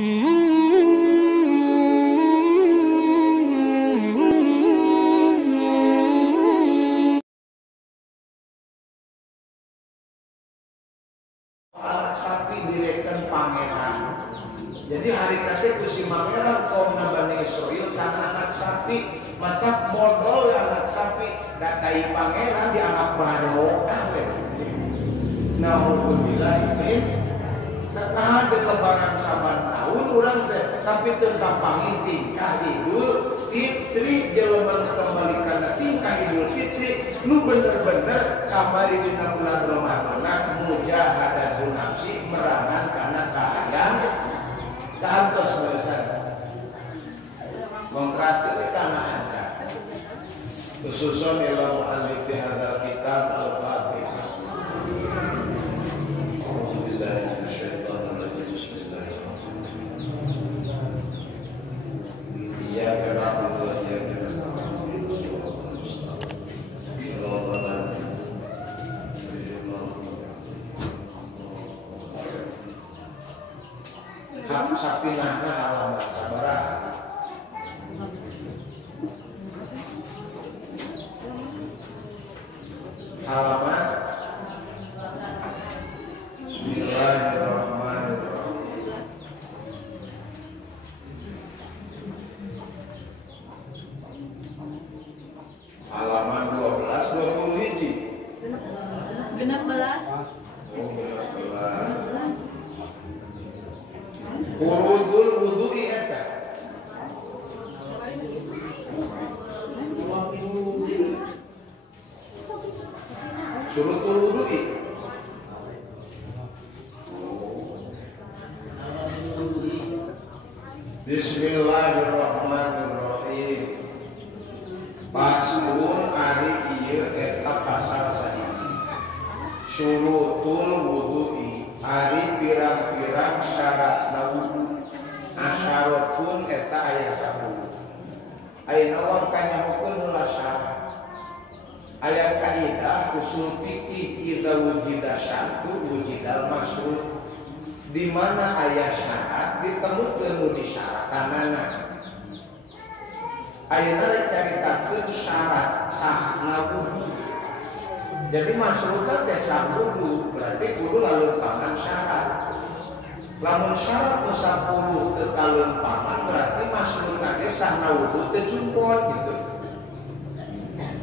Anak sapi direkan pangeran. Jadi hari tadi kusi pangeran kaum Bani Israil karena anak sapi, maka modal anak sapi datai pangeran dianggap barokan. Nauzubillah ini ada lebaran saban tahun orang tapi tentang pangin tingkah Idul Fitri jelema kembalikan tingkah Idul Fitri lu bener-bener kamari dina bulan Ramadan mujahadatun nafsi merangan karena kahayang kantos besan kontras itu karena aja khususon ila mu'allif hadzal kitab al-Fatihah. Sapinahna alamat sabarah halaman Bismillahirrahmanirrahim. Halaman 12 20 hiji. 16. Furudul wudu'i eta. Surutul wudu'i. Bismillahirrahmanirrahim. Pasun ari ieu eta pasal sahiji. Surutul wudu'i ari pirang-pirang syarat wudu. Asyaratun eta aya 10. Aya nawang kanyahokeun heula syarat. Aya kaidah usul fikih idza wujida syartu wujidal masrut. Di mana aya syarat ditemukeun nu disyaratanana. Ayeuna rek caritakeun syarat sahna wudu. Jadi masrutna teh sah wudu berarti kudu laleumpaman syarat. Lamun syarat nu 10 teu kaleumpaman berarti masrutna ge sahna wudu teu cumpot gitu.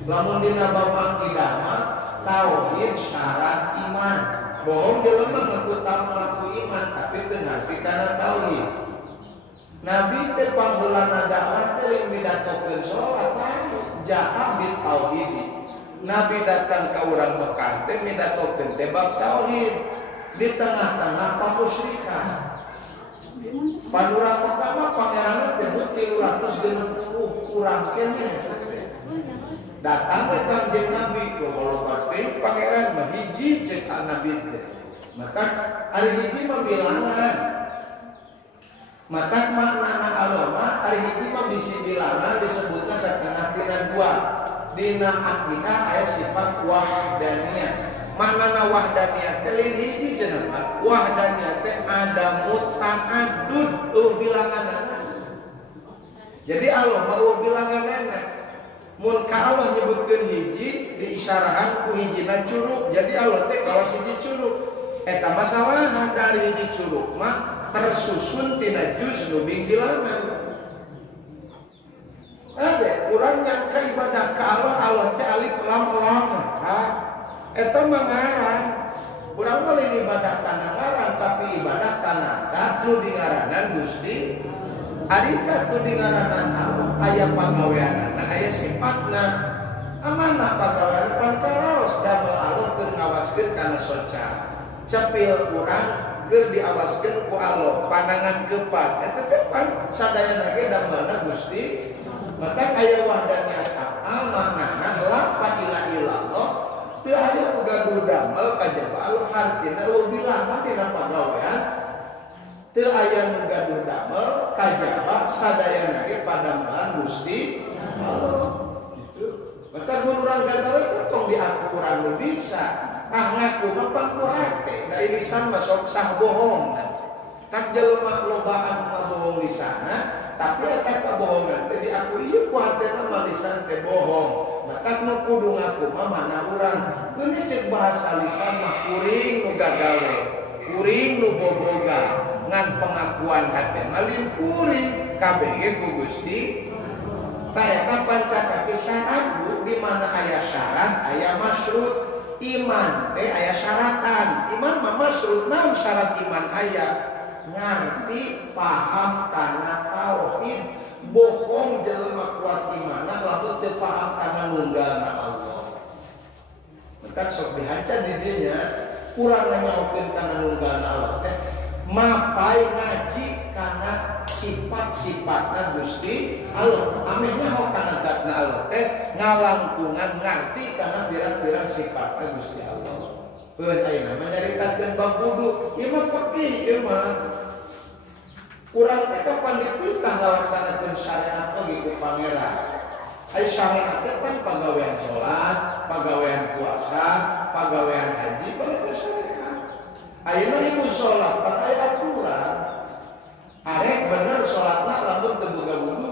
Lamun dina bab akidah tauhid syarat iman. Bohong jelema ngaku ngaku iman tapi teu ngarti kana tauhid. Nabi teh pangheulana dakwah teh lain midatokeun salat ja'a bil tauhid. Nabi datang ka urang Mekah teh midatokeun teh bab tauhid. Di tengah-tengah pamusyrikan. Panurang pertama pangeranna teh 360 urang keneh. Datang ke kanjeng Nabi kalau batin pangeran mah hiji cek Nabi teh. Maka hari hiji mah bilangan. Maka makna alama hari hiji mah bisi bilangan disebutna satengah tina 2. Dina akidah aya sifat wahdaniyah. Maknana wahdaniyah teh lain hiji cenah. Wahdaniyah teh ada muta'addud bilanganna. Jadi Allah mah bilanganna. Mun ka Allah nyebutkeun hiji diisyarahan ku hijina curug. Jadi Allah teh kawas hiji curug. Eta masalah dari hiji curug mah tersusun tina juz nu bilangan. Ade urang nyangka ibadah ka Allah, Allah teh alif lam lam. Eta mah ngaran. Urang mah lain ibadah kana ngaran tapi ibadah kana katu di ngaranan Gusti. Ari katu di ngaranan Allah aya pagaweanna, aya sifatna. Amanah pagawean pantaraos damel Allah keur ngawaskeun kana soca. Cepil urang keur diawaskeun ku Allah, pandangan kepat. Eta teh pan sadayana ge damelna Gusti. Maka aya wahdaniyat afal maknana la ilaha illallah. Teu aya gaduh damel kajaba Allah artina lu bilangan dina pagawean. Teu aya nu gaduh damel kajaba sadayana ge padamelan Gusti Allah. Gitu. Maka mun urang gaduh teh tong diaku urang nu bisa. Ngaku mah pangku hate, da lisan mah sok sah bohong. Tak jelema lobaan sana, tapi eta kabohongan teh diakui ieu ku hatena mah lisan teh bohong. Mata nu kudu ngaku mah mana urang. Keun cek bahasa lisan mah kuring nu gagawe, kuring nu boboga, ngan pengakuan hate mah lin kuring kabeh ku Gusti. Ta eta pancakake syarat di mana aya syarat aya masyrut. Iman teh aya syaratan. Iman mah masyrut naon syarat iman aya? Ngarti paham kana tauhid. Bohong jelema kuat imanna lamun teu paham kana nunggalna Allah. Entak sok dihaca di dieu nya urang nyaokeun kana nunggalna Allah teh mapai ngaji kana sifat-sifatna Gusti Allah. Amehnya hok kana zatna Allah teh ngalangkungan ngarti kana pirang-pirang sifatna Gusti Allah. Beun ayeuna mah nyaritakeun bab wudu, ieu mah pekih ieu mah. Urang teh kapan dititah ngalaksanakeun syariat oge ku pangeran. Ai syariat teh kan pagawean salat, pagawean puasa, pagawean haji, balik syariat. Ayeuna ibu salat pan aya aturan. Arek bener salatna lamun teu boga wudu.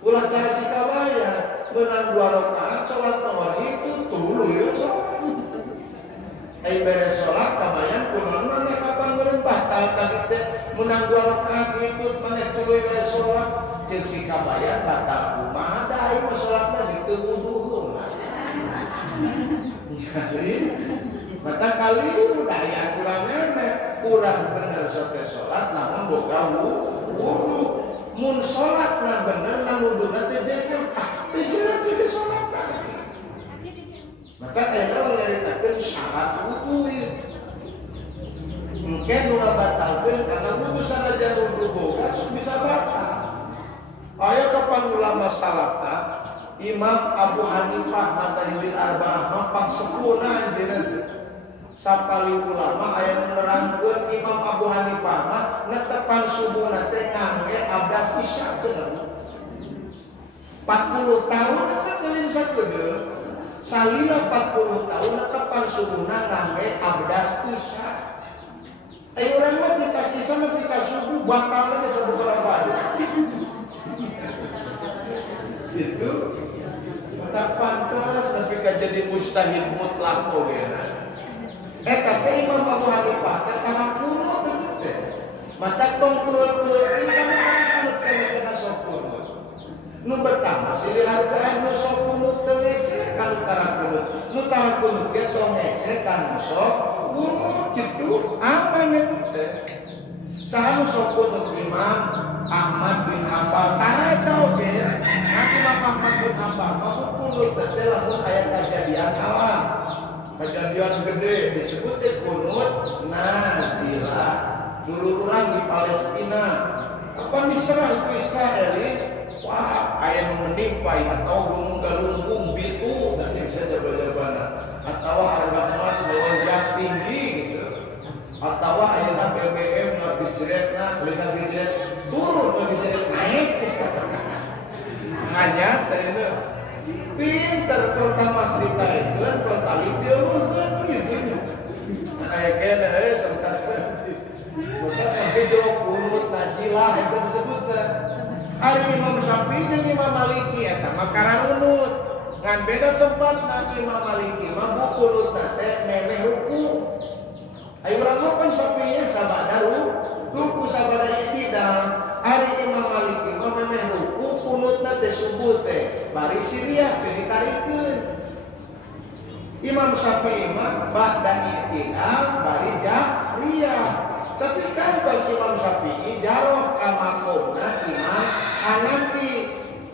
Ulah cara sikabaya, meunang 2 rakaat salat pohon itu tuluy ya salat. Ai beres salat kabayan kunaon nek kapan berempah tadi teh meunang 2 rakaat itu maneh tuluy wae salat jeung sikabaya batal kumaha da ai mah salatna ditu wudu. Mata kali udah aya kurang neme, urang bener soke salat namun boga wudu. Mun salatna bener nang wuduna teh jejer, teh jejer teh salatna. Maka eta nyaritakeun syarat wudu ieu. Mungkin nu ngabatalkeun kana wudu sanajan wudu boga bisa batal. Aya kapan ulama salafna Imam Abu Hanifah Madzhabul Arba'ah pang sepuna anjeunna. Sapali ulama aya nu nerangkeun Imam Abu Hanifah mah netepan subuhna teh ngangge abdas isya cenah. 40 tahun netep keulin sakedeung. Salila 40 tahun netepan subuhna ngangge abdas isya. Ayo urang mah dikas isya mah dikas subuh batal teh sabaraha bae. Gitu. Tak pantas tapi ka jadi mujtahid mutlak oge. Eta teh Imam Abu Hanifah teh kana kuno teh. Mata tong kulo-kulo ini kan kana sok kuno. Nu pertama silih hargaan nu sok kuno teh ngece kan tara kuno. Nu tara kuno ge tong ngece kan sok kuno kitu aman eta teh. Saha nu sok kuno Imam Ahmad bin Hanbal tara eta oge. Nanti Imam Ahmad bin Hanbal mah kuno teh lamun aya kejadian alam. Kejadian gede disebut kunut nazilah. Dulu orang di Palestina apa diserang ke Israel, wah aya nu menimpa atau gunung galunggung bitu dan yang saja bagaimana atau harga emas melonjak tinggi gitu atau aya BBM nggak dijeretna belinya dijeret turun nggak dijeret naik hanya itu pinter pertama cerita itu kan pertali dia mungkin gitu kayak kena serta seperti maka sampai jauh kunut najilah itu disebutkan hari Imam Syafi'i jeung Imam Maliki eta makaran kunut ngan beda tempat Nabi Imam Maliki mah buku kunut teh memeh hukum ayo urang mah kan Syafi'i sabada ruku sabada itidal hari Imam Maliki mah memeh hukum kunutna teh subuh teh bari siriah teh ditarikeun Imam Syafi'i mah ba'da itidal bari jahriyah. Tapi kan pas Imam Syafi'i jaroh ka makomna Imam Hanafi.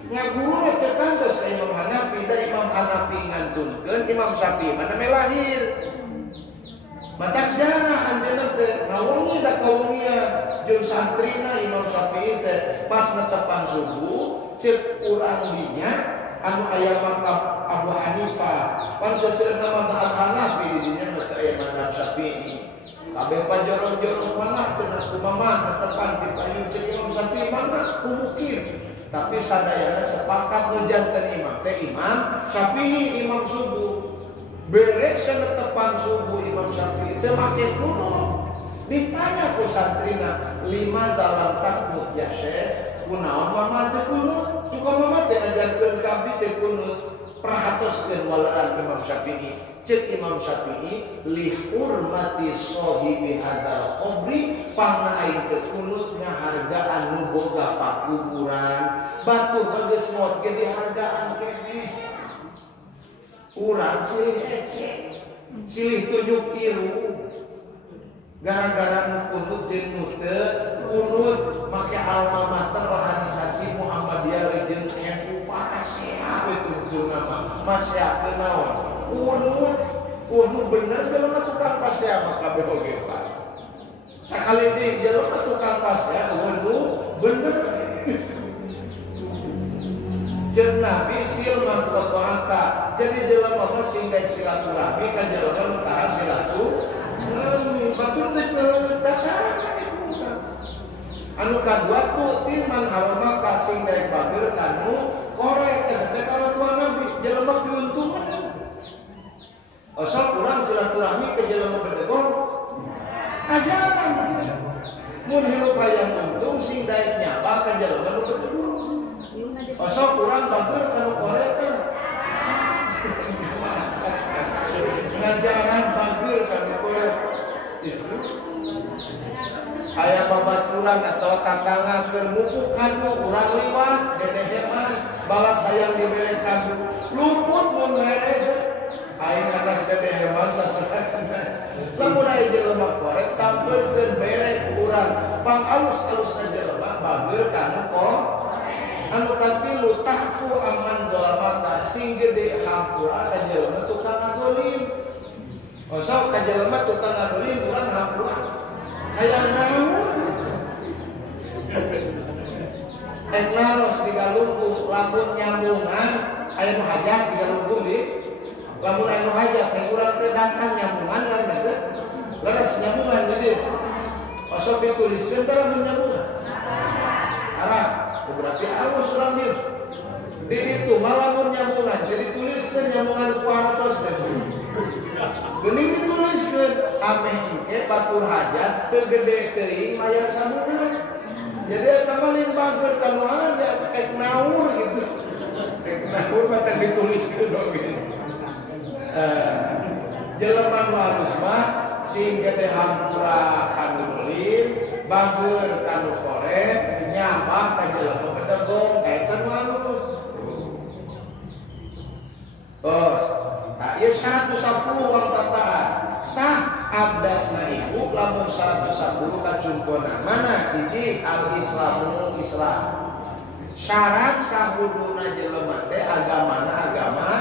Ngaguru teh kan tos Imam Hanafi da Imam Hanafi ngantunkeun Imam Syafi'i mana lahir. Matak jana anjeunna teh ngawengi da kawengian jeung santrina Imam Syafi'i teh pas netepan subuh ceuk urang dinya anu aya makam Abu Hanifah pan seseueurna mah Hanafi di dinya teh aya mazhab Syafi'i. Kabeh pajorong-jorong mana cenah kumaha netepan di payung ceuk Imam Syafi'i mana kumukir. Tapi sadayana sepakat nu janten imam teh Imam Syafi'i imam subuh. Beres netepan subuh Imam Syafi'i teh make kunut. Ditanya ku santrina, 5 dalam takut ya Syekh, kunaon mama teh kunut, juga mama teh ngajarkeun ka abdi teh kunut. Prahatoskeun walaran Imam Syafi'i. Cek Imam Syafi'i, li hurmati sahibi hadzal qabri, pangna aing teh kunut ngahargaan nu boga pakuburan. Batur geus maot ge dihargaan keneh. Urang silih ecek, silih tunjuk tiru. Gara-gara nu kunut jeung nu teu kunut make alma mater organisasi Muhammadiyah jeung NU Parasia itu nama Masya kenaon kunut bener jelema tukang pasya mah kabeh oge Pak sakali di jelema tukang pasya bener jeung Nabi silman qota'ata jadi jelema mah sing silaturahmi ka jelema nu tara silaturahmi batur teu datang anu kadua tuh timan haroma kasing dari bagel kanu korek teh kalau tuan Nabi jelema diuntungan asal kurang silaturahmi ke jelema bedegor ajaran mun hirup hayang untung sing daek nyapa ka jelema nu bedegor asal kurang bagel kanu korek kan ngajaran bagel kanu korek itu aya babaturan atau tatangga keur mupuk kanu urang liwat dedeheman balas hayang dibelek kanu luput mun mere aing atas dedeheman sasaranna lamun aya jelema korek sampeukeun belek urang pang alus-alusna jelema bageur kanu kok anu katilu tahfu aman dolama sing gede hampura ka jelema tukang adolim osok ka jelema tukang adolim urang hampura hayang naon naros di galunggung lamun nyambungan aya nu hajat di galunggung di lamun aya nu hajat teh urang teh datang nyambungan kan teh leres nyambungan jadi osok dituliskeun teh lamun nyambungan arah berarti alus urang dieu di ditu malamun nyambungan jadi tuliskeun nyambungan ku hartos teh geuning dituliskeun ameh engke batur hajat teu gede teuing mayar sambungan jadi eta mah lain bageur kanu hajat tek naur gitu tek naur mah teh dituliskeun oge jelema nu alus mah sing gede hampura kanu beulim bageur kanu korek nyapa ka jelema bedegong eta nu alus tos ieu 110 wang tataan sah abdasna ibu lamun 110 kacumpona mana hiji al-islamu Islam syarat sahuduna jelema teh agamana agama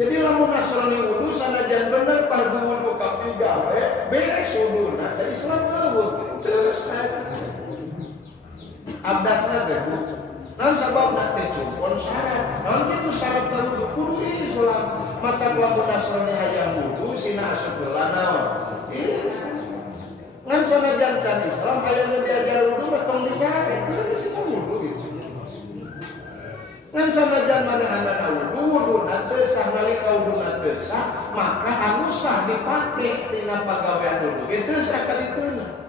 jadi lamun Nasrani wudu sanajan bener fardu wudu kabeh gawe beres wuduna dari Islam wudu terus abdasna teh nan sababna teh cumpon syarat naon kitu syarat wudu kudu Islam mata lamun Nasrani hayang wudu sina sebelah naon ngan sanajan can Islam hayang diajar wudu mah tong dicari keur sina wudu gitu ngan sanajan manahanana wudu teu sah nalika wuduna teu sah maka anu sah dipake tina pagawean wudu teu sah ka dituna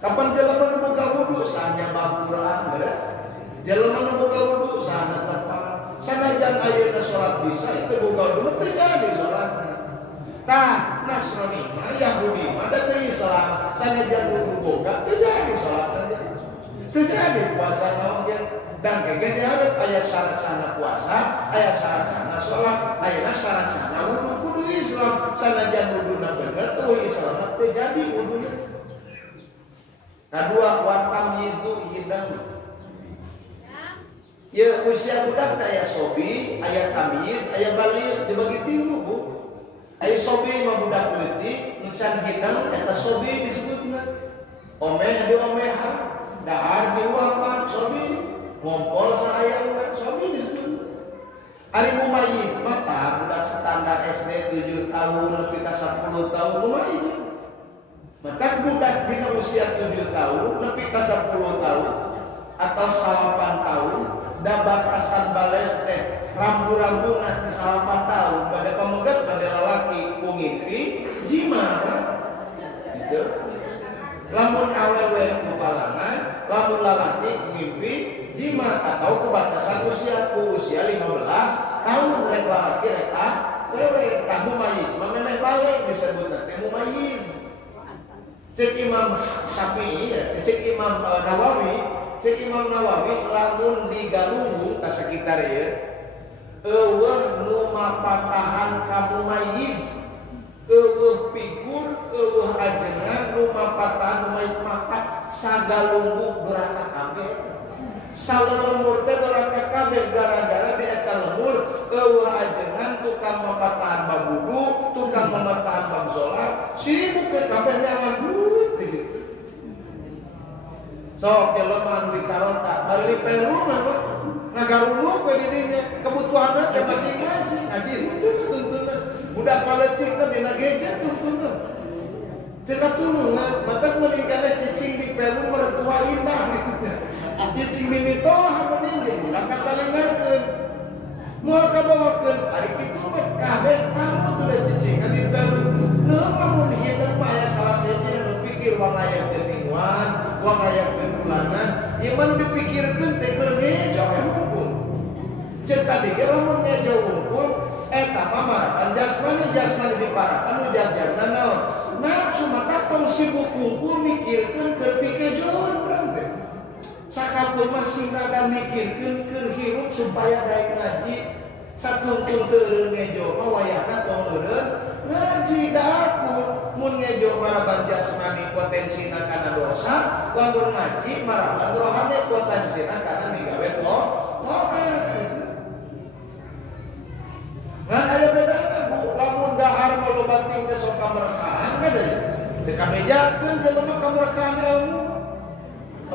kapan jelema nu boga wudu sah nyambah Quran beres jelema nu boga wudu sah tepat sanajan ayeuna salat bisa itu boga wudu terjadi salatna tah Nasrani mah Yahudi mah da teu Islam sanajan wudu boga terjadi salatna terjadi puasa naon ge dan kege diharap aya syarat sana puasa aya syarat sana salat aya syarat sana wudu kudu Islam sanajan wuduna bener teu Islam terjadi wuduna kadua wa tamyizu hidang ya usia budak aya sobi, aya tamyiz, aya baligh dibagi tilu Bu. Aya sobi mah budak leutik, nu can hidang eta sobi disebutna. Omeh di omeha, dahar di wapan sobi, ngompol sahayang sobi disebut. Ari mumayyiz mata budak standar SD 7 tahun nepi ka 10 tahun mumayyiz. Mata budak dina usia 7 tahun nepi ka 10 tahun atau 8 tahun da batasan balik teh rambu-rambuna di 8 tahun pada pemegat pada lalaki ku ngimpi jima Lamun awewe kupalangan, lamun lalaki mimpi jima atau kebatasan usia 15 tahun rek lalaki rek wewe tahu mayiz, memeh balik disebutna teh mumayyiz. Cek Imam Syafi'i, cek Imam Nawawi lamun digalunggung ta sekitar ieu eueuh nu mapatahan kamu mayiz, eueuh figur, eueuh ajengan nu mapatahan mayiz maka sagalunggung geraka kabeh. Salemur teh geraka kabeh gara-gara di eta lemur eueuh ajengan tukang mapatahan babudu, tukang mapatahan bangsolar, sibuk ke kabeh nyawan duit gitu. Sok jelema anu di Karota, bari di Peru mah ngagarulu ke dirinya kebutuhanna teh masing-masing. Aji itu tuntunan budak politik dina gadget tuntunan. Teu katulungan, matak meninggalna cicing di Peru mertua indah gitu. Cicing mimitoha meninggal, maka talingakeun. Moal kabawakeun ari kitu mah kabeh kamu tuh da cicing di Peru. Namun mun hideung mah aya salah sejenna nu pikir wangaya teh mingguan, wangaya teh bulanan, ieu mah dipikirkeun teh keur ngejo hukum. Ceuk tadi ge lamun ngejo hukum eta mah marakan jasmani diparakan nu jajanna naon? Nafsu mata tong sibuk kumpul mikirkeun keur pikejoan urang teh. Sakapeung masih rada mikirkeun keur hirup supaya daek ngaji. Satungtun teu ngejo mah wayahna tong eureun ngaji dakur. Mun ngejo maraban jasmani potensina kana dosa, lamun ngaji maraban rohani potensina kana migawe ngan aya bedana Bu, lamun dahar malobating teh sok kamerkaan kada. Teu kamejakeun jelema kamerkaan ilmu.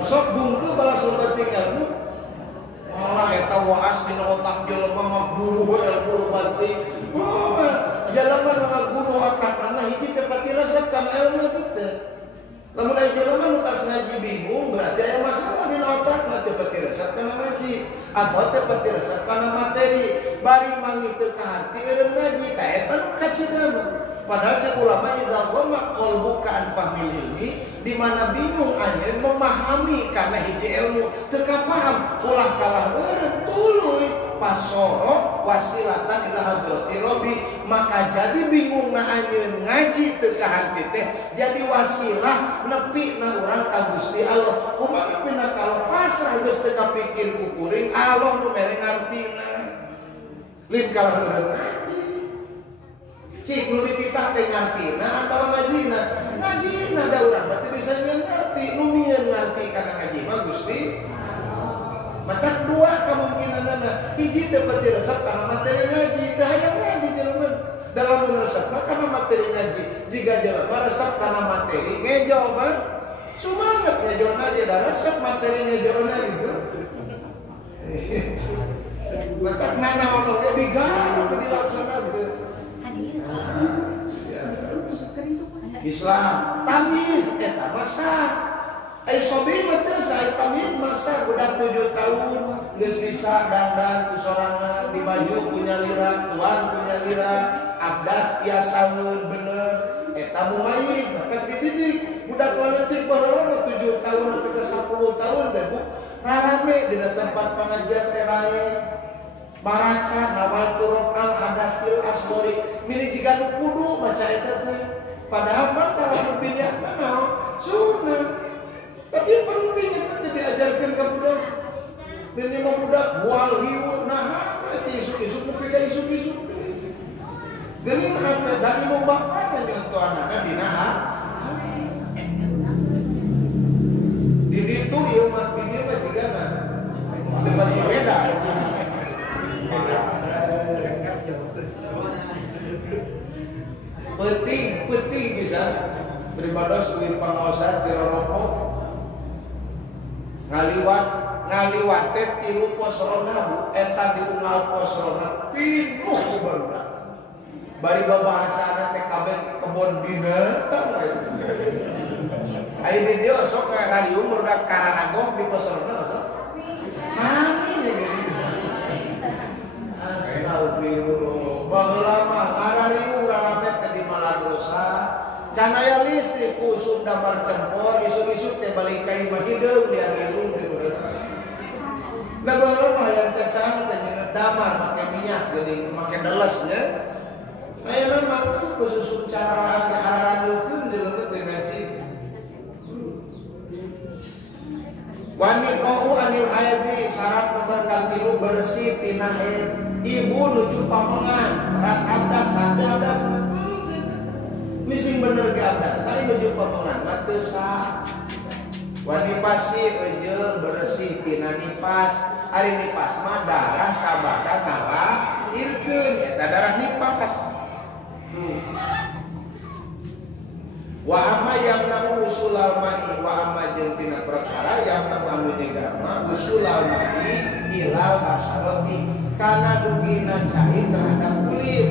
Sok bungkeu balas lobating ilmu. Malah eta waas dina otak jelema mah buru ilmu lobating. Jelema nu ngaguru otakna hiji teh pati resep kana ilmu teh. Lamun aya jelema nu tas ngaji bingung, berarti aya masalah dina otakna teh pati resep kana ngaji atau teh pati resep kana materi. Bari mangiteu ka hati eureun ngaji ta eta nu kacidama. Padahal cek ulama idza qama qalbuka an fahmil ilmi, di mana bingung anjeun memahami kana hiji ilmu teu kapaham ulah kalah eureun tuluy pasoro wasilatan ila hadrati rabbi. Maka jadi bingungna anjeun ngaji teu ka hati teh jadi wasilah nepina urang ka Gusti Allah. Kumaha pina kalau pasrah geus teu kapikir ku kuring Allah nu mere ngartina. Lin kalah eureun ngaji. Cik nu dititah teh ngartina atawa ngajina? Ngajina da urang mah teu bisa ngarti, nu mieun ngarti kana ngaji mah Gusti. Mata dua kemungkinanna, hiji teh pati resep kana materi ngaji, teu hayang ngaji jelema. Dalam resep kana materi ngaji, jika jelema resep kana materi ngejo mah sumanget ngejona aja da resep materi ngejona gitu. Mata nanaon oge digarap dilaksanakeun. Islam tamis eta masa ai sobi mah teu sae tamis masa budak 7 tahun geus bisa dandan ku sorangan di baju punya lira tuan punya lira abdas tiasaeun bener eta mumayyiz maka dididik budak leutik baheula 7 tahun nepi ka 10 tahun teh Bu rarame dina tempat pengajian teh rae baraca nawatul al hadasil asbori milih jika nu kudu maca eta teh. Padahal mata lamun pilihan naon sunnah. Tapi penting eta teh diajarkeun ka budak. Ini mah budak moal hiu nah eta isu-isu nepi ka isu-isu. Geuning apa dari nu bapana nyontoh anana dina di ditu ieu mah video mah jigana tempat beda. Penting bisa beribadah sebagai pengawasan di rokok ngaliwat teh 3 pos rona eta diunggal pos rona pinuh ku barudak bari babahasana teh kabeh kebon binatang aya video sok ngariung barudak kararagok di pos rona sok sami jadi astagfirullah baheula mah arariung rarapet di Maladosa can aya listrik ku kai mah hideung dia ngilu teh. Nah baru mah yang cacang teh nyeuneuh damar make minyak geuning make delesnya. Aya memang khusus cara hararaneukeun jeung teh ngaji. Wani qau anil haidi syarat nomor katilu bersih tina haid. Ibu nuju pamongan ras abdas satu abdas mising bener ge abdas tadi nuju pamongan mah teu sah. Wani pasi eujeul bersih tina nipas. Ari nipas mah darah sabada ngalairkeun eta darah nipas. Wa amma yang namu usulal ma'i wa amma jeung tina perkara yang namu anu nyegama usulal ma'i ilal basarati kana dugina cair terhadap kulit.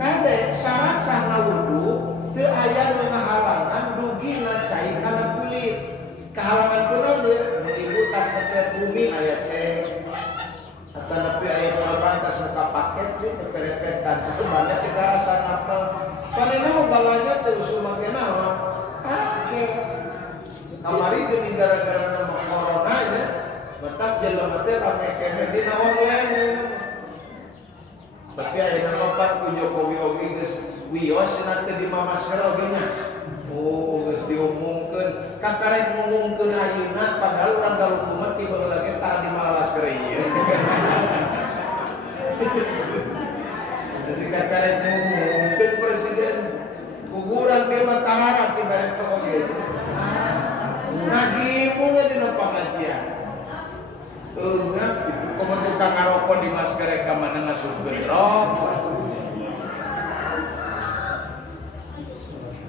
Kade syarat sahna wudu teu aya nu ngahalangan dugina cair kana kulit. Kehalangan kunaon deui? Ibu tas ngecet bumi aya cek. Atau nepi aya korban tas muka paket teh keperepetan itu banyak teh rasa ngapel. Panena balanya teu usul make naon? Pake. Kamari geuning gara-gara nama corona nya, betap jelema teh rame keneh dina online. Tapi ayeuna lopat ku Jokowi oge geus wios nanti di masker oge nya. Oh, geus diumumkeun. Kakarek ngumumkeun ayeuna padahal urang galukumat tiba lagi tah di malas keur ieu. Jadi kakarek ngumumkeun presiden kuburan ge mah taharat tiba eta oge. Ngaji mungkin dina pengajian. Enggak, itu komo tukang ngarokok di masker ka mana ngasupkeun rokok.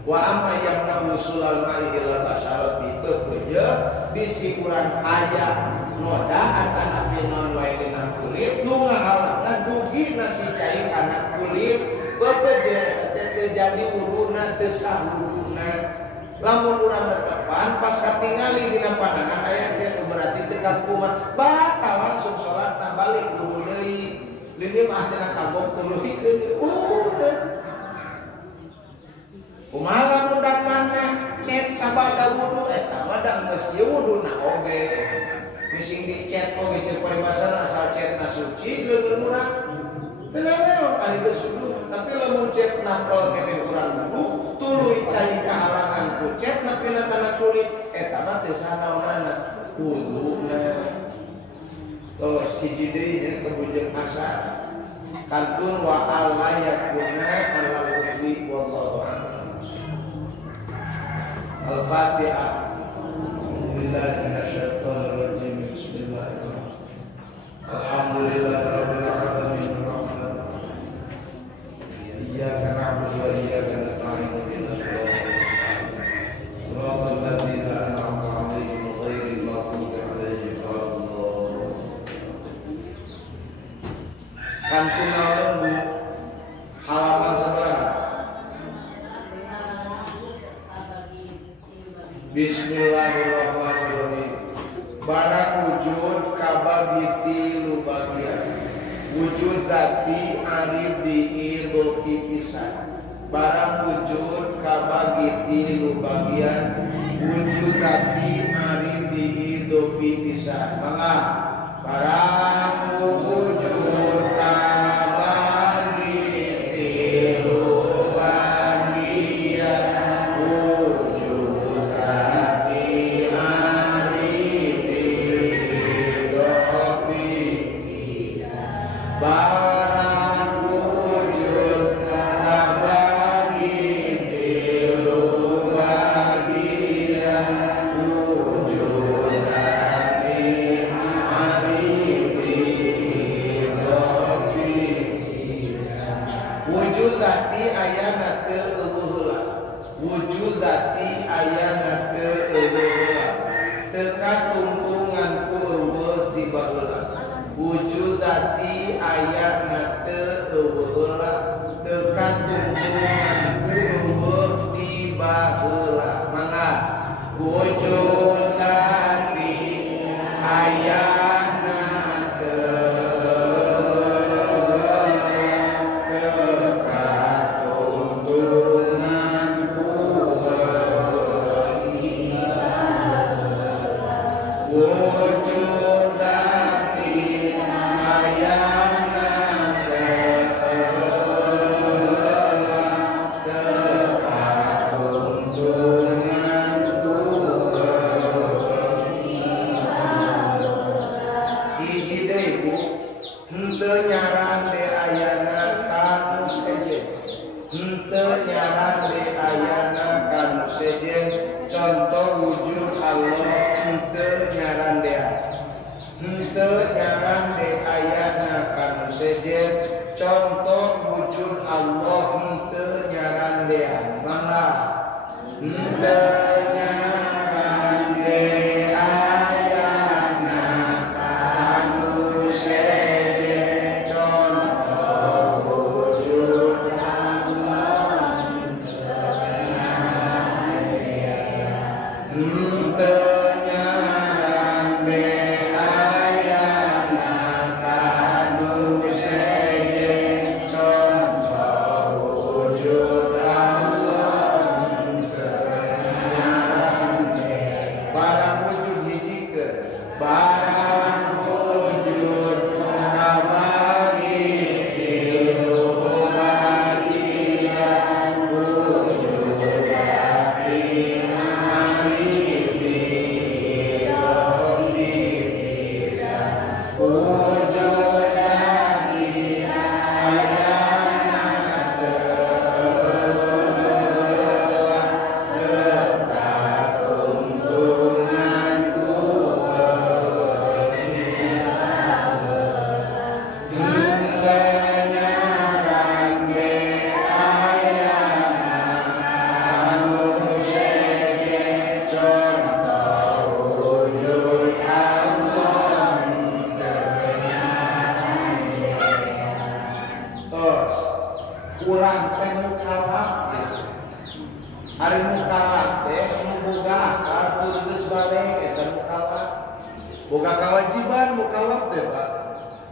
Wa amma yamna usulal ma'i ila basyarati bebeje bisi urang aya noda atana pinon wae dina kulit nu ngahalangan dugina si cai kana kulit bebeje teh jadi wuduna teu sah wuduna. Lamun urang netepan pas katingali dina pandangan aya cek berarti teu kakumat batal langsung salat balik wudu deui. Lini mah cenah kagok tuluhikeun. Kumaha mun datangna cet sabada wudu eta mah da geus ieu wuduna oge. Mising dicet oge ceuk paribasana asal cetna suci geus urang. Teu naon ari geus wudu, tapi lamun cet nampel keneh urang wudu, tuluy cai kahalangan ku cet napina kana kulit eta mah teu sanaonana wuduna. Terus hiji deui nya kebujeng asa. Kantun wa alla yakuna alal wudhi wallahu a'lam. Al-Fatihah. Bismillahirrahmanirrahim. Minasyaitonir rajim. Bismillahirrahmanirrahim. Alhamdulillahirabbil alamin. Iyyaka na'budu wa iyyaka nasta'in. Ihdinas siratal ladzina an'amta 'alaihim ghairil maghdubi 'alaihim waladdallin. Kantun naon halaman sabaraha? Bismillahirrahmanirrahim. Barang wujud kabagi tilu bagian. Wujud dati arif diidofi pisan. Barang wujud kabagi tilu bagian. Wujud dati arif diidofi pisan. Maka barang wujud kabagi tilu bagian. Barang wujud kabagi tilu bagian wujud dati arif contoh wujud Allah henteu nyarandean henteu nyarande ayatna kanu sejen contoh wujud Allah henteu nyarandean mangga henteu nyarande ayatna kanu sejen contoh wujud Allah henteu boga kewajiban mukallaf teh Pak.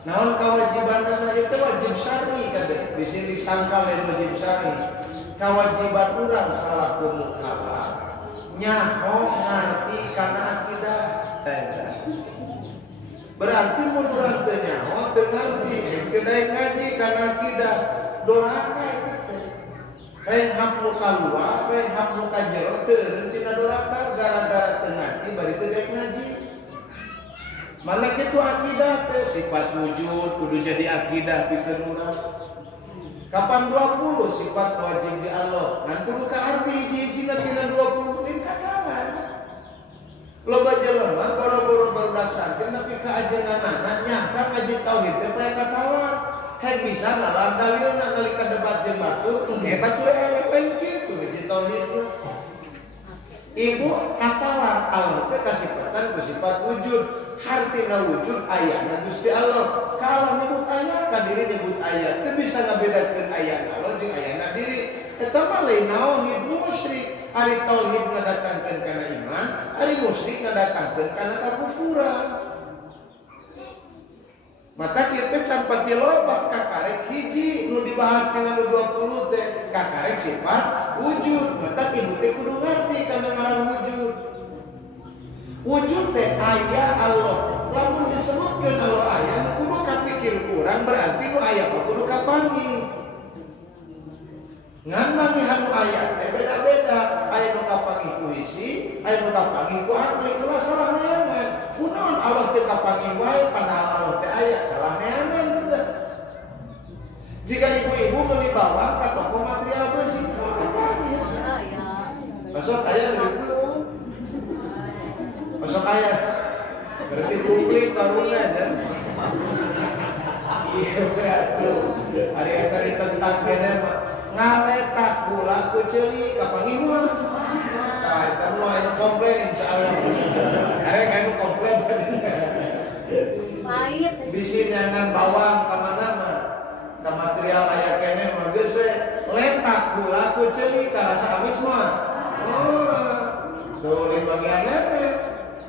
Naon kewajibanna itu wajib syar'i kade. Di sini disangkal lain wajib syar'i. Kewajiban urang salaku mukallaf nyaho ngarti kana akidah. Berarti mun urang teu nyaho teu ngarti, teu daek ngaji kana akidah, doraka eta teh. Lain hak nu kaluar, lain hak nu ka jero teu tina doraka gara-gara teu ngarti bari teu daek ngaji. Malah itu akidah teh sifat wujud kudu jadi akidah pikeun urang. Kapan 20 sifat wajib di Allah ngan kudu kaarti hiji-hijina tina 20 lain katalan. Loba jelema boro-boro barudak santri tapi ka ajenganana nyangka ngaji tauhid teh bae katawa. Hek bisa nalar dalilna nalika debat jeung batu hebat we eleh kitu ngaji tauhid. Ibu katawa Allah teh kasifatan ku sifat wujud. Hartina wujud ayatna Gusti Allah. Kalau nyebut ayat ka diri nyebut ayat teu bisa ngabedakeun ayat Allah jeung ayatna diri. Eta mah lain tauhid musyrik. Ari tauhid ngadatangkeun kana iman, ari musyrik ngadatangkeun kana kakufuran. Mata kieu teh can pati loba kakarek hiji nu dibahas tina nu 20 teh kakarek sifat wujud. Mata ibu teh kudu ngarti kana ngaran wujud. Wujud teh aya Allah. Lamun disebutkeun Allah aya kudu kapikir kurang berarti nu aya kudu kapanggih. Ngan mangihan aya teh beda-beda. Aya nu kapanggih ku hisi, aya nu kapanggih ku akli, itu salah neangan. Kunaon Allah teh kapanggih wae padahal Allah teh aya salah neangan juga. Jika ibu-ibu meuli bawang ka toko material bersih, kapanggih. Masuk aya gitu. Masuk ayat berarti publik karuna aja. Iya betul. Hari eta ditentang kene mah ngaletak gula ku ceuli kapanggih mah. Tah eta mah anu komplain insyaallah. Are anu komplain. Pahit. Bisi nyangan bawang ka mana mah. Ka material aya kene mah geus we letak gula ku ceuli ka rasa amis mah. Oh. Tuh di bagianna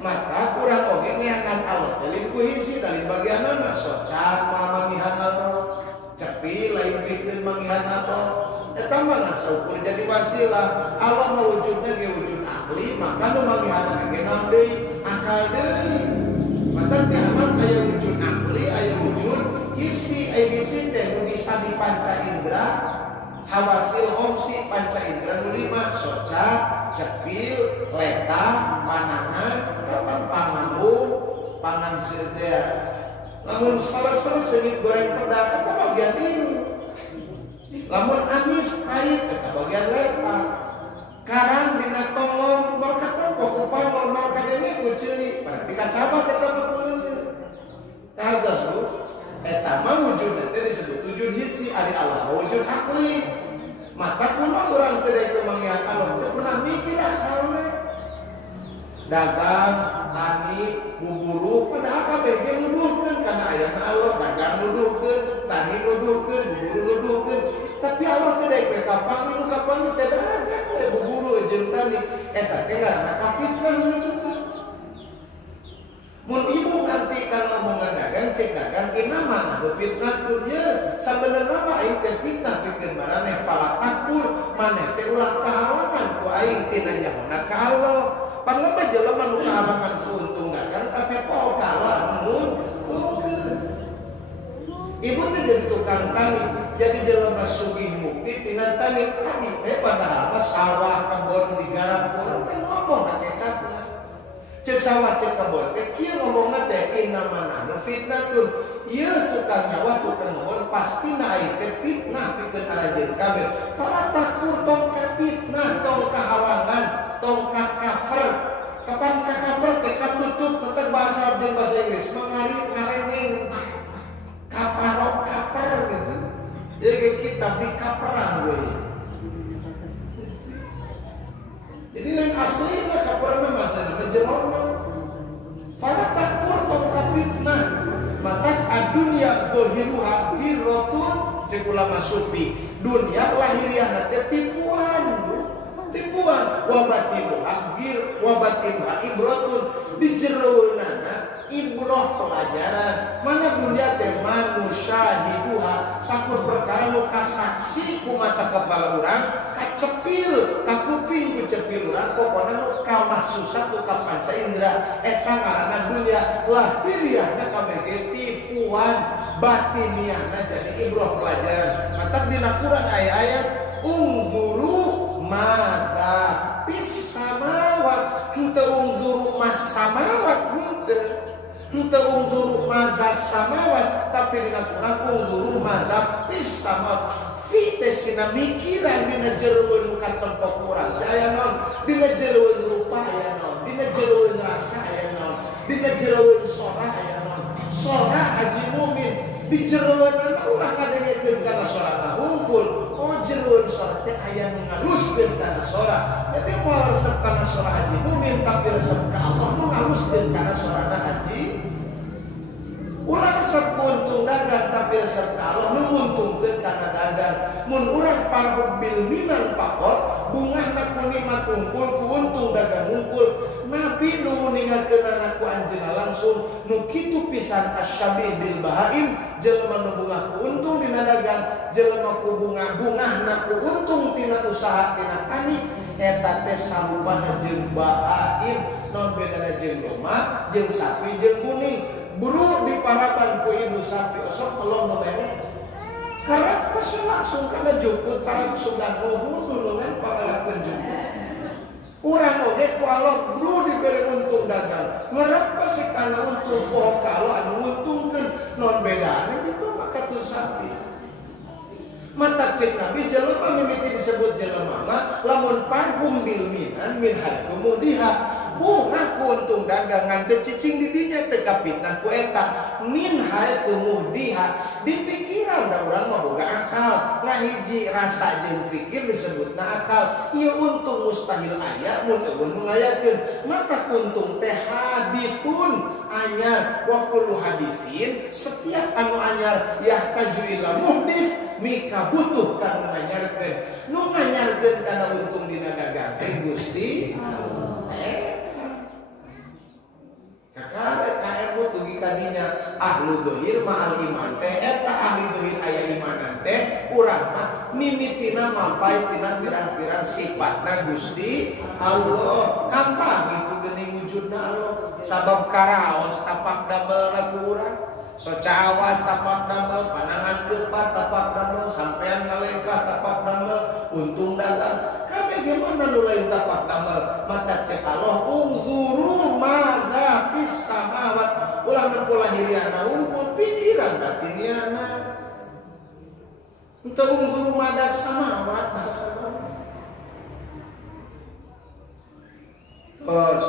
maka kurang oge neangan Allah lain ku hiji lain bagianna socan mangihan Allah cepi lain pikeun mangihan Allah eta mah saukur jadi wasilah. Allah mah wujudna ge wujud akli maka nu mangihan ge naon deui akal deui. Mata teh aman aya wujud akli aya wujud hisi aya hisi teh nu bisa dipanca indra hawasil homsi panca indra nu 5 soca cepil leta panangan pangambung pangan sedea. Lamun salah-salah seunit goreng pedas eta bagian ieu. Lamun amis pahit eta bagian leta. Karang dina tolong maka sahabat kita berkulit. Kata bu, eta mah wujud nanti disebut wujud hissi ari Allah wujud akli. Mata pun orang tidak kemangian Allah itu pernah mikir asalnya. Dagang, tani, buburu, padahal KBG nuduhkeun karena ayat Allah dagang nuduhkeun, tani nuduhkeun, buburu nuduhkeun. Tapi Allah tidak kapangi nu kapangi teh dagang buburu jeung tani eta teh ngaranna kapitnah nuduhkeun. Mun ibu ngerti kalau mau dagang cek dagang ina mana fitnah dunya sabenerna mah aing teh fitnah pikeun maraneh pala takbur maneh teh ulah kahalangan ku aing tina nyahona ka Allah. Padahal mah jelema nu kahalangan ku untung dagang tapi poho ka Allah mun untung. Ibu teh jadi tukang tani, jadi jelema sugih mukti tina tani tadi teh padahal mah sawah kebon digarap urang teh ngomong hakikatna. Cek sawah cek kebon teh kieu ngomongna teh inna manana fitnatun. Ieu tukang nyawa tukang ngomong pasti naik teh fitnah pikeun arajeun kabeh. Para takut tong ka fitnah, tong ka halangan, tong ka kafir. Kapan ka kafir teh katutup teh bahasa jeung bahasa Inggris mangari ngarengeng kaparok kaper gitu. Jadi kitab di kaperan we. Jadi lain aslinya kaparan masa menjelma. Para takbur tong fitnah. Mata adunya zahiruha hirotun cek ulama sufi. Dunia lahiriah teh tipuan. Tipuan wa batinuha gir wa batinuha ibratun di jerounana ibrah pelajaran. Mana dunia teh manusia hiduha sakur perkara nu kasaksi ku mata kepala urang kacepil ka kuping ku cepil urang pokona nu kamaksusat ku ka panca indra eta ngaranna dunia lahiriahna kabeh tipuan batiniahna jadi ibrah pelajaran. Mata dina Quran ayat unzuru mada pis samawat henteu unzuru mas samawat henteu unzuru mada samawat tapi dina Quran unzuru mada pis samawat fite sina mikiran dina jeroeun ka tempat urang aya naon dina jeroeun rupa aya naon dina jeroeun rasa aya naon dina jeroeun sora aya naon sora haji mumin di jeroeun urang ngadengekeun kana sora hungkul. Oh jeroeun sora teh aya nu ngaluskeun kana sora. Jadi moal resep kana sora haji mumin tapi resep ka Allah nu ngaluskeun kana sorana haji. Ulah resep untung dagang tapi resep ka Allah nu nguntungkeun kana dagang. Mun urang parhub bil minan pakot bungahna kunikmat unggul ku untung dagang unggul. Nabi nu ningakeun anakku anjeunna langsung nu kitu pisan asyabih bil bahaim jelema nu bunga ku untung dina dagang jelema ku bunga-bungahna ku untung tina usaha tina tani eta teh sarupana jeung bahaim non bedana jeung domba jeung sapi jeung kuning buru diparapan ku ibu sapi osok pelong memene karena pas langsung kana jemput para sugan nuhun dulu kan para penjemput. Urang oge ku Allah buru diberi untung dagang. Ngarep sih kana untung poho ka Allah anu nguntungkeun non bedana kitu maka tu sapi. Mata cek Nabi jelema mimiti disebut jelema mah lamun parhum bil minan min haitsu mudiha. Bunga ku untung dagang ngan teu cicing di dinya teu kapitnah ku eta min haitsu mudiha. Di pikiran da urang mah boga akal. Ngahiji rasa jeung pikir disebutna akal. Ieu untung mustahil aya mun eueun ngayakeun. Mata untung teh hadithun anyar wa kullu haditsin setiap anu anyar yahtaju ila muhdits mika butuh kanu nganyarkeun. Nu nganyarkeun kana untung dina dagang teh Gusti Allah. Kakare kaemu tugi kadinya ahlu dzahir ma'al iman teh eta ahli dzahir aya imanan teh urang mah mimitina mampai tina pirang-pirang sifatna Gusti Allah. Gampang itu geuning wujudna Allah. Sabab karaos tapak damelna ku urang. So cawas tapak damel, panangan kepat tapak damel, sampean ngalengkah tapak damel, untung dagang. Kabeh gimana nu lain tapak damel? Mata cek Allah unzuru madza fis samawat. Ulah nu lahiriana unggul pikiran batiniana. Henteu unzuru madza samawat bahasa. Terus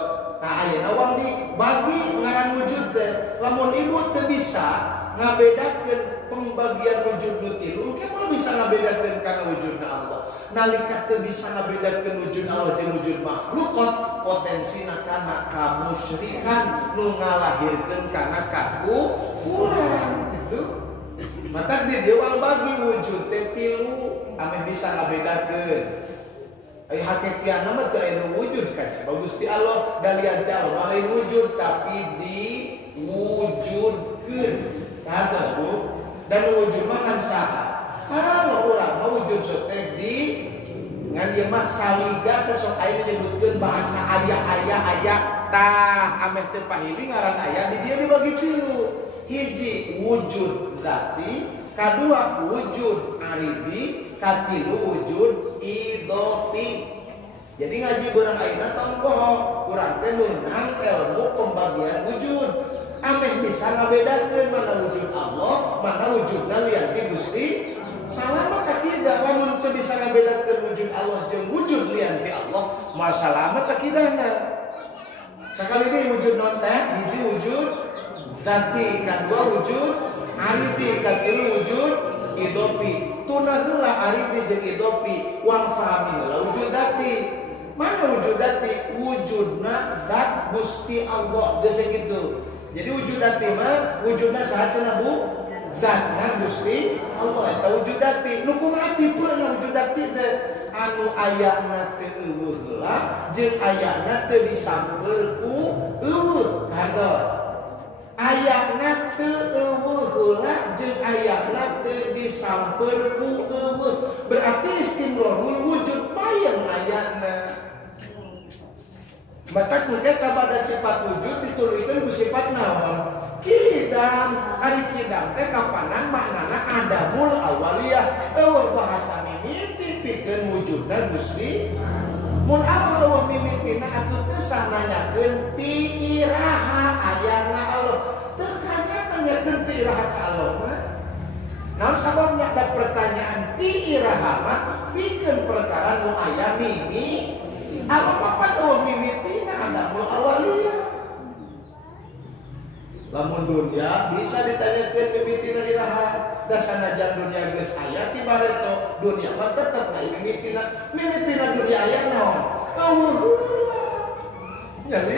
ayeuna wang dibagi ngaran wujud teh. Lamun ibu teu bisa ngabedakeun pembagian wujud nu tilu, engke moal bisa ngabedakeun kana wujudna Allah. Nalika teu bisa ngabedakeun wujud Allah jeung wujud makhlukot, potensina kana kamusyrikan nu ngalahirkeun kana kakufuran gitu. Mata di dewa bagi wujud teh tilu, ame bisa ngabedakeun. Ai hakikian mah teu aya wujud kan. Bagus ti Allah dalian ti Allah lain wujud tapi diwujudkeun. Ada Bu, dan wujud mah kan saha. Kalau urang mah wujud sote di ngan ieu mah saliga sesok aya nyebutkeun bahasa aya tah ameh teu pahili ngaran aya di dieu dibagi tilu. Hiji wujud zati, kadua wujud aridi, katilu wujud idofi. Jadi ngaji beurang ayeuna tong bohong, urang teh meunang ilmu pembagian wujud. Ameh bisa ngabedakeun mana wujud Allah, mana wujudna lian ti Gusti. Salama ka kieu lamun teu bisa ngabedakeun wujud Allah jeung wujud lian ti Allah, moal salamet ka kidana. Sakali deui wujud non teh, hiji wujud zati, kadua wujud aridi, katilu wujud idopi. Tuna heula aridi jeung idopi, wang fahami heula wujud zati. Mana wujud zati? Wujudna zat Gusti Allah, geus kitu. Jadi wujud dati mah wujudna saha cenah Bu? Zatna Gusti Allah eta wujud dati. Nu kumaha tipena wujud dati teh? Anu ayana teu eueuh heula jeung ayana teu disamper ku eueuh. Kados. Ayana teu eueuh heula jeung ayana teu disamper ku eueuh. Berarti istimrarul wujud mayang ayana. Mata kuda sabada sifat wujud dituluykeun ku sifat naon? Kidam. Ari kidam teh kapanan maknana adamul awaliyah. Eueuh bahasa mimiti pikeun wujudna Gusti. Mun apa eueuh mimitina atuh teu sananyakeun ti iraha ayana Allah. Teu kanya nanyakeun ti iraha ka Allah mah. Naon sababna ada pertanyaan ti iraha mah pikeun perkara nu aya mimi. Apa-apa tuh mimitina adamul awaliyah. Lamun dunia bisa ditanyakeun mimitina iraha. Da sanajan dunia geus aya ti bareto, dunia mah tetep aya mimitina. Mimitina dunia aya naon? Jadi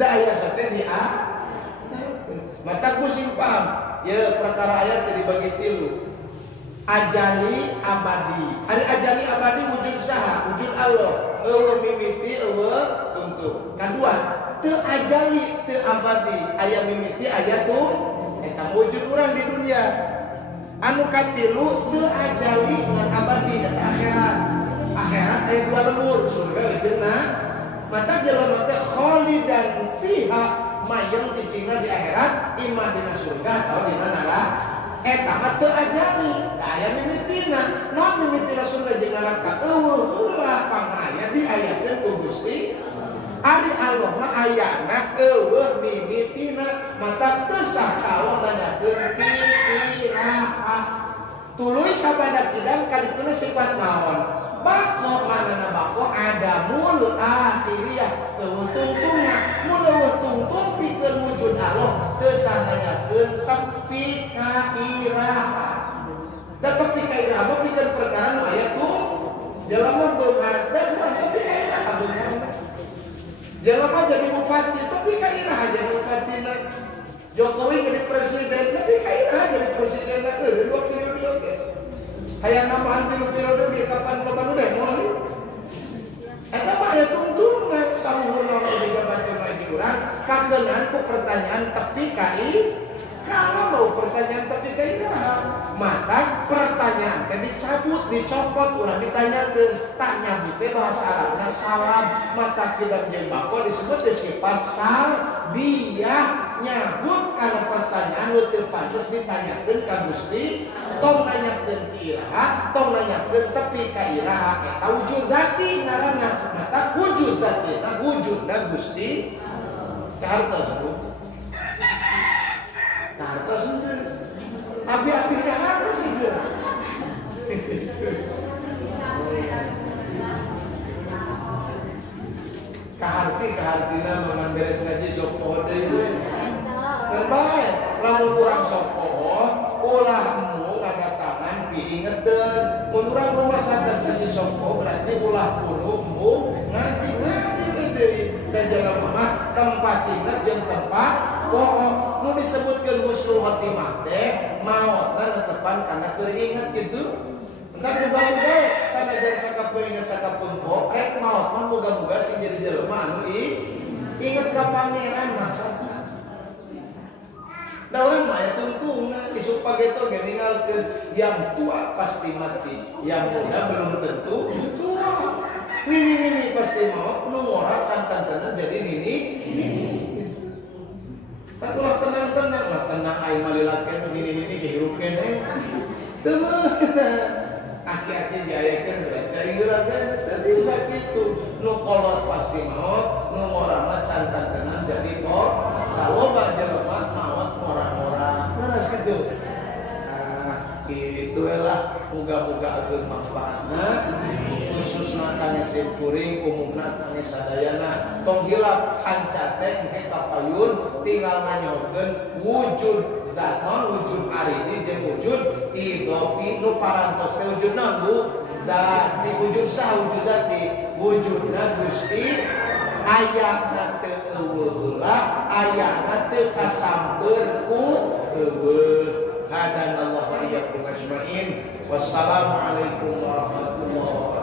da aya sate di a. Mata pusing paham. Ya perkara ayat dibagi tilu. Ajali abadi. Ari ajali abadi wujud saha? Wujud Allah. Eueuh mimiti eueuh untuk. Kadua, teu ajali teu abadi. Aya mimiti aya tuh eta wujud urang di dunia. Anu katilu teu ajali ngan abadi eta akhirat. Akhirat aya dua lembur, surga jeung mata jelema teh khalidan fiha mayang cicingna di akhirat, imah dina surga atau dina neraka. Eta mah teu ajali, aya mimitina. Naon mimitina surga jeung neraka? Eueuh ulah pangaya diayakeun ku Gusti. Ari Allah mah ayana eueuh mimitina, mata teu sah kalau nanyakeun ti iraha. Tuluy sabada kidam kalipuna sifat naon? Bako manana bako adamul akhiriyah. Eueuh tungtungna, mun eueuh tungtung pikeun wujud Allah teu sah nanyakeun tepi ka iraha. Da tepi ka iraha mah pikeun perkara nu aya tuh jelema beunghar dan tapi ka iraha beunghar. Jelema jadi bupati tapi ka iraha jadi bupatina. Jokowi jadi presiden tapi ka iraha jadi presiden eueuh dua periode oge. Hayang nambahan tilu periode di kapan udah mulai. Eta mah aya tungtungna saluhurna di jabatkeun maju urang kakeunaan ku pertanyaan tepi ka kalau mau pertanyaan tapi kayak maka pertanyaan kan dicabut, dicopot, ulah ditanyakeun. Tak nyabut bahasa Arabna salam. Mata tidak jembako disebut sifat salbiyah. Nyabut karena pertanyaan teu pantes ditanyakeun ka Gusti. Tong nanyakeun ti iraha, tong nanyakeun tepi ka iraha. Eta wujud zati ngaranna. Mata wujud zati, wujudna Gusti. Kahartos Bu. Kahartos henteu. Abi-abi kahartos sih dia. kahartina memang beres ngaji sok poho deui. Baik, lamun urang sok poho, ulahmu ngadatangan diingeteun. Mun urang rumah sadas ngaji sok poho berarti ulah puluhmu ngaji deui. Dan jangan mah tempat ingat jeung tempat poho. Nu disebutkeun husnul khotimah teh maotna netepan kana keur inget gitu. Entar muga-muga sanajan sakapeung inget sakapun poho rek maot mah muga-muga sing jadi jelema anu inget ka pangeran maksudna. Da urang mah ya tungtungna isuk pageto ge ninggalkeun yang tua pasti mati, yang muda belum tentu tua. Nini pasti maot nu ora cantan-cantan jadi nini. Tak ulah tenang-tenang lah, tenang aing malilakeun nini dihirup keneh. Teu aki-aki diayakeun berarti geuragan teu bisa kitu. Nu kolot pasti maot, nu ngorana cantan-cantan jadi kok. Kaloba jelema maot ngora-ngora. Nah kitu. Itu lah muga-muga ageung manfaatna khususna kangge simkuring umumna kangge sadayana tong hilap hancat teh engke kapayun tinggal nganyokeun wujud zat wujud arini jeung wujud idofi nu parantos teh wujudna bu zat di wujud sah wujud zati wujudna Gusti ayatna teu eueuh heula ayatna teu kasampeun ku eueuh. Hadanallahu wa iyyakum ajmain. Wassalamualaikum warahmatullahi wabarakatuh.